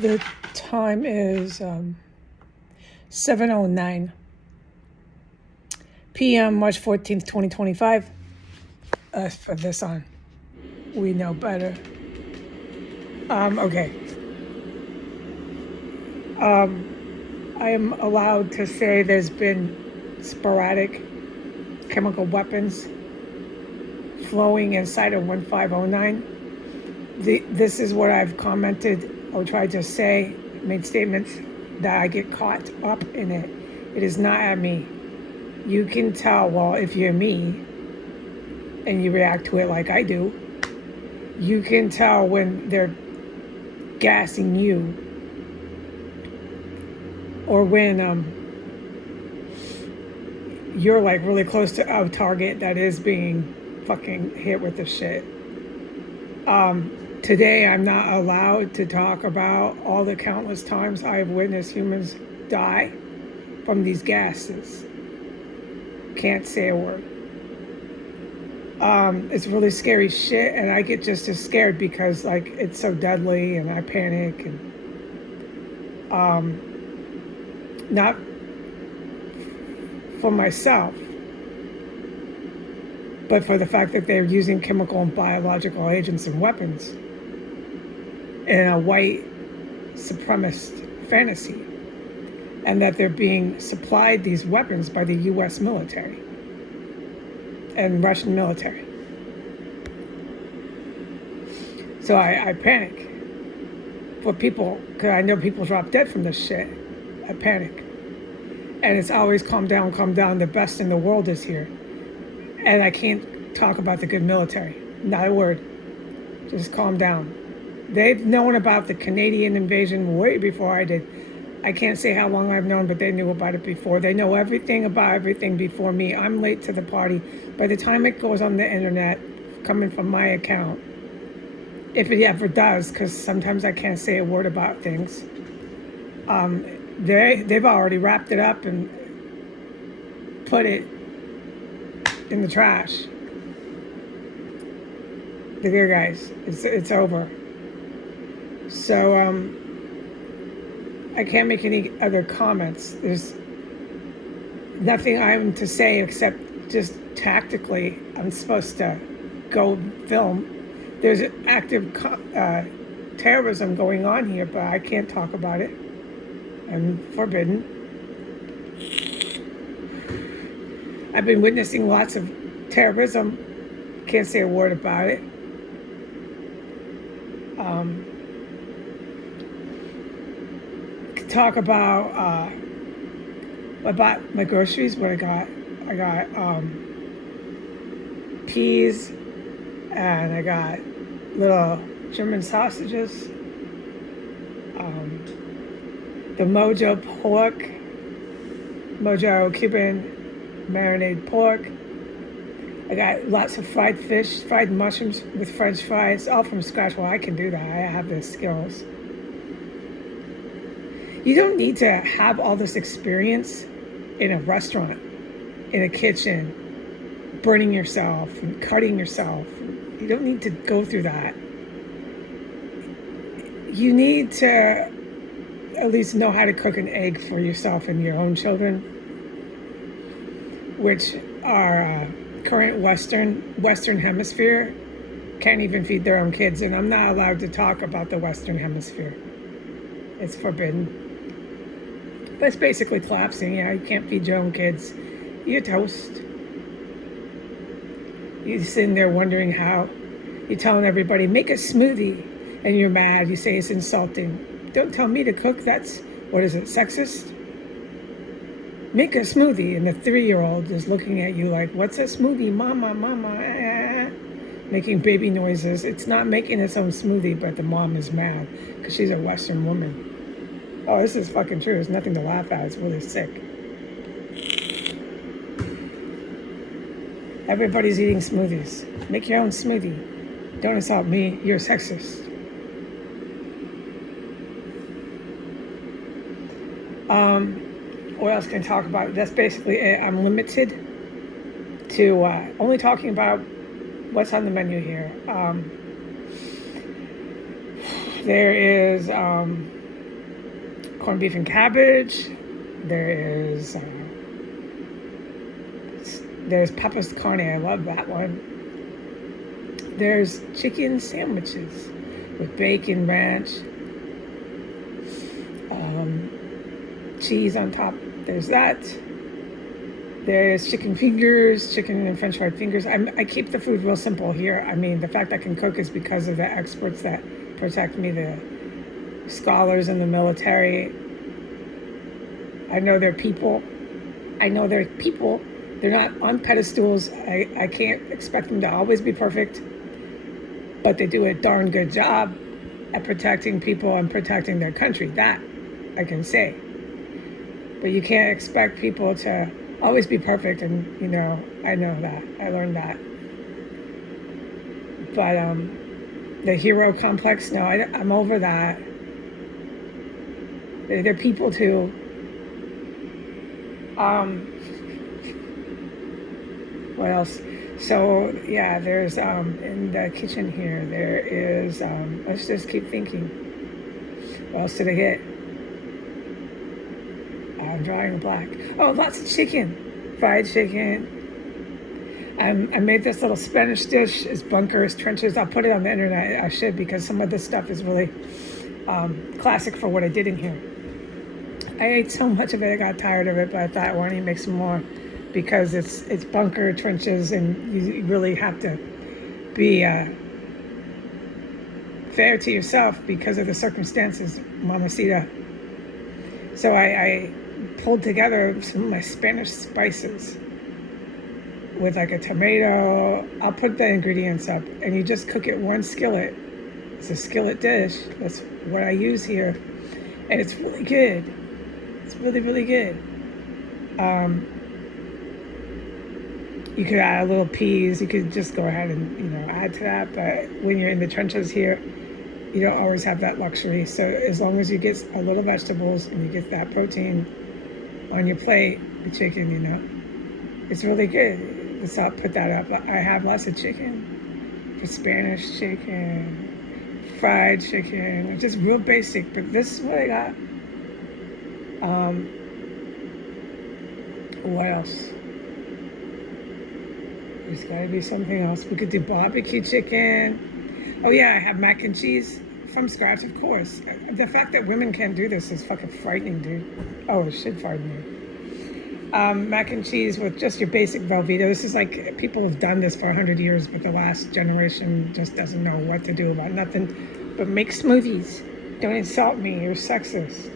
The time is 7:09 p.m. March 14th, 2025. For this on, we know better. Okay. I am allowed to say there's been sporadic chemical weapons flowing inside of 1509. This is what I've commented or tried to say, made statements that I get caught up in it. It is not at me. You can tell, well, if you're me and you react to it like I do, you can tell when they're gassing you or when you're like really close to a target that is being fucking hit with the shit. Today, I'm not allowed to talk about all the countless times I've witnessed humans die from these gases. Can't say a word. It's really scary shit, and I get just as scared because like it's so deadly, and I panic, and not for myself, but for the fact that they're using chemical and biological agents and weapons in a white supremacist fantasy, and that they're being supplied these weapons by the U.S. military and Russian military. So I panic for people, because I know people drop dead from this shit. I panic. And it's always calm down, the best in the world is here. And I can't talk about the good military, not a word. Just calm down. They've known about the Canadian invasion way before I did. I can't say how long I've known, but they knew about it before. They know everything about everything before me. I'm late to the party. By the time it goes on the internet, coming from my account, if it ever does, because sometimes I can't say a word about things, they've already wrapped it up and put it in the trash. The good guys, it's over. So I can't make any other comments. There's nothing I'm to say except just tactically, I'm supposed to go film. There's active terrorism going on here, but I can't talk about it. I'm forbidden. I've been witnessing lots of terrorism. Can't say a word about it. Talk about I bought my groceries. What I got peas, and I got little German sausages, the Mojo pork, Mojo Cuban marinade pork. I got lots of fried fish, fried mushrooms with French fries, all from scratch. Well, I can do that. I have the skills. You don't need to have all this experience in a restaurant, in a kitchen, burning yourself and cutting yourself. You don't need to go through that. You need to at least know how to cook an egg for yourself and your own children, which are current Western Hemisphere can't even feed their own kids, and I'm not allowed to talk about the Western Hemisphere. It's forbidden. But it's basically collapsing. You can't feed your own kids. You're toast. You're sitting there wondering how. You're telling everybody, make a smoothie, and you're mad. You say it's insulting. Don't tell me to cook. That's, what is it, sexist? Make a smoothie, and the 3-year-old is looking at you like, what's a smoothie? Mama, making baby noises. It's not making its own smoothie, but the mom is mad because she's a Western woman. Oh, this is fucking true. There's nothing to laugh at. It's really sick. Everybody's eating smoothies. Make your own smoothie. Don't insult me. You're sexist. What else can I talk about? That's basically it. I'm limited to only talking about what's on the menu here. There is corned beef and cabbage. There's papas carne. I love that one. There's chicken sandwiches with bacon, ranch, cheese on top. There's that. There's chicken fingers, chicken and french fried fingers. I keep the food real simple here. I mean, the fact I can cook is because of the experts that protect me, the scholars in the military. I know they're people. They're not on pedestals. I can't expect them to always be perfect, but they do a darn good job at protecting people and protecting their country. That I can say. But you can't expect people to always be perfect, and I know that. I learned that. But the hero complex, no, I'm over that. They're people too. What else? So yeah, there's in the kitchen here, there is let's just keep thinking. What else did I get? I'm drawing a blank. Oh, lots of chicken, fried chicken. I made this little Spanish dish. It's bunkers, trenches. I'll put it on the internet. I should, because some of this stuff is really classic for what I did in here. I ate so much of it, I got tired of it, but I thought, why don't you make some more? Because it's bunker trenches, and you really have to be fair to yourself because of the circumstances, mamacita. So I pulled together some of my Spanish spices with like a tomato. I'll put the ingredients up, and you just cook it one skillet. It's a skillet dish. That's what I use here, and it's really good. It's really, really good. You could add a little peas. You could just go ahead and add to that. But when you're in the trenches here, you don't always have that luxury. So as long as you get a little vegetables and you get that protein on your plate, the chicken, it's really good. So I'll put that up. I have lots of chicken, for Spanish chicken, fried chicken, just real basic. But this is what I got. What else? There's got to be something else. We could do barbecue chicken. Oh yeah, I have mac and cheese from scratch, of course. The fact that women can't do this is fucking frightening, dude. Oh, it should frighten you. Mac and cheese with just your basic Velveeta. This is like, people have done this for 100 years, but the last generation just doesn't know what to do about nothing but make smoothies. Don't insult me, you're sexist.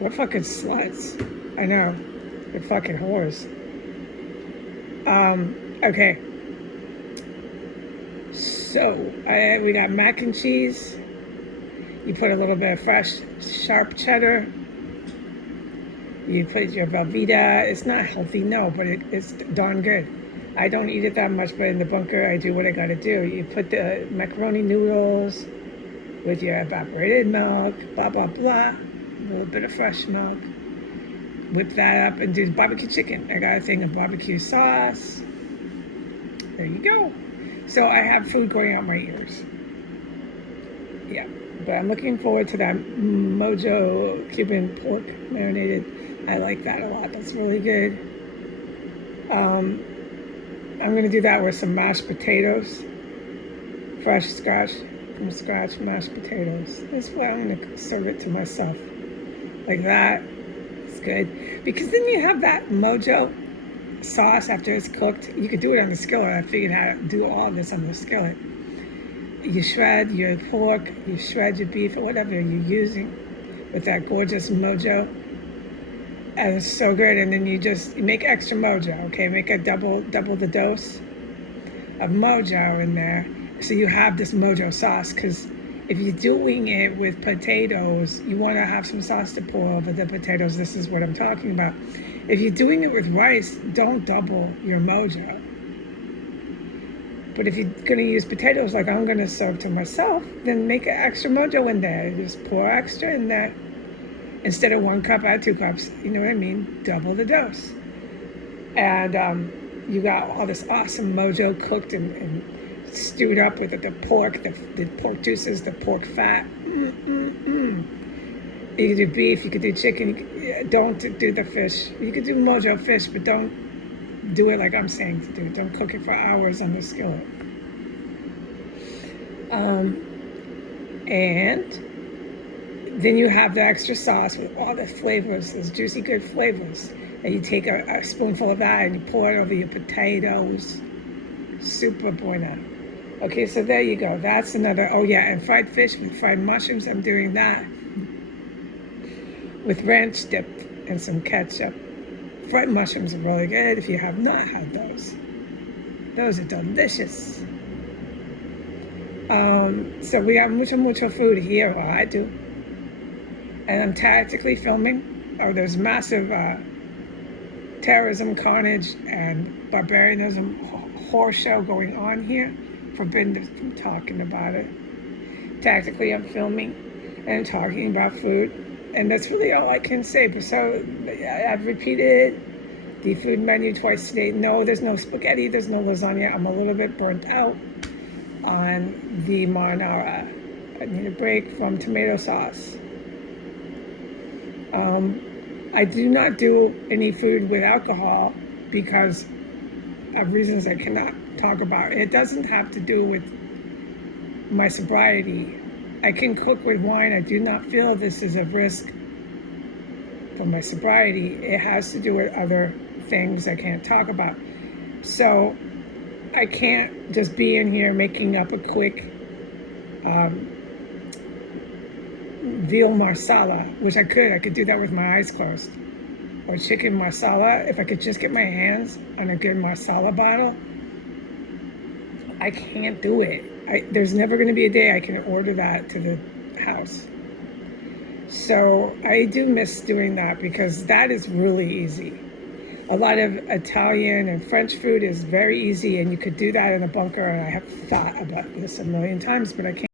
What fucking sluts. I know. They're fucking whores. Okay. So, we got mac and cheese. You put a little bit of fresh, sharp cheddar. You put your Velveeta. It's not healthy, no, but it's darn good. I don't eat it that much, but in the bunker, I do what I gotta do. You put the macaroni noodles with your evaporated milk, blah, blah, blah. A little bit of fresh milk. Whip that up and do barbecue chicken. I got a thing of barbecue sauce. There you go. So I have food going out my ears. Yeah, but I'm looking forward to that Mojo Cuban pork marinated. I like that a lot. That's really good. I'm going to do that with some mashed potatoes. From scratch mashed potatoes. That's why I'm going to serve it to myself. Like that. It's good. Because then you have that Mojo sauce after it's cooked. You could do it on the skillet. I figured how to do all this on the skillet. You shred your pork, you shred your beef, or whatever you're using with that gorgeous Mojo. And it's so good. And then you make extra Mojo, okay? Make a double the dose of Mojo in there. So you have this Mojo sauce, because if you're doing it with potatoes, you want to have some sauce to pour over the potatoes. This is what I'm talking about. If you're doing it with rice, don't double your Mojo. But if you're going to use potatoes like I'm going to serve to myself, then make an extra Mojo in there. Just pour extra in there. Instead of 1 cup, add 2 cups. You know what I mean? Double the dose. And you got all this awesome Mojo cooked and stewed up with the pork, the pork juices, the pork fat. You could do beef, you could do chicken. Don't do the fish. You could do mojo fish, but don't do it like I'm saying to do. Don't cook it for hours on the skillet. And then you have the extra sauce with all the flavors, those juicy, good flavors. And you take a spoonful of that and you pour it over your potatoes. Super bueno. Okay, so there you go. That's another, oh yeah, and fried fish with fried mushrooms. I'm doing that with ranch dip and some ketchup. Fried mushrooms are really good if you have not had those. Those are delicious. So we have mucho food here, well, I do. And I'm tactically filming. Oh, there's massive terrorism, carnage, and barbarianism horror show going on here. Forbidden from talking about it. Tactically, I'm filming and talking about food. And that's really all I can say. So I've repeated the food menu twice today. No, there's no spaghetti, there's no lasagna. I'm a little bit burnt out on the marinara. I need a break from tomato sauce. I do not do any food with alcohol because of reasons I cannot talk about. It doesn't have to do with my sobriety. I can cook with wine. I do not feel this is a risk for my sobriety. It has to do with other things I can't talk about. So I can't just be in here making up a quick veal marsala, which I could do that with my eyes closed. Or chicken marsala, if I could just get my hands on a good marsala bottle. I can't do it. There's never going to be a day I can order that to the house. So I do miss doing that because that is really easy. A lot of Italian and French food is very easy, and you could do that in a bunker, and I have thought about this a million times, but I can't.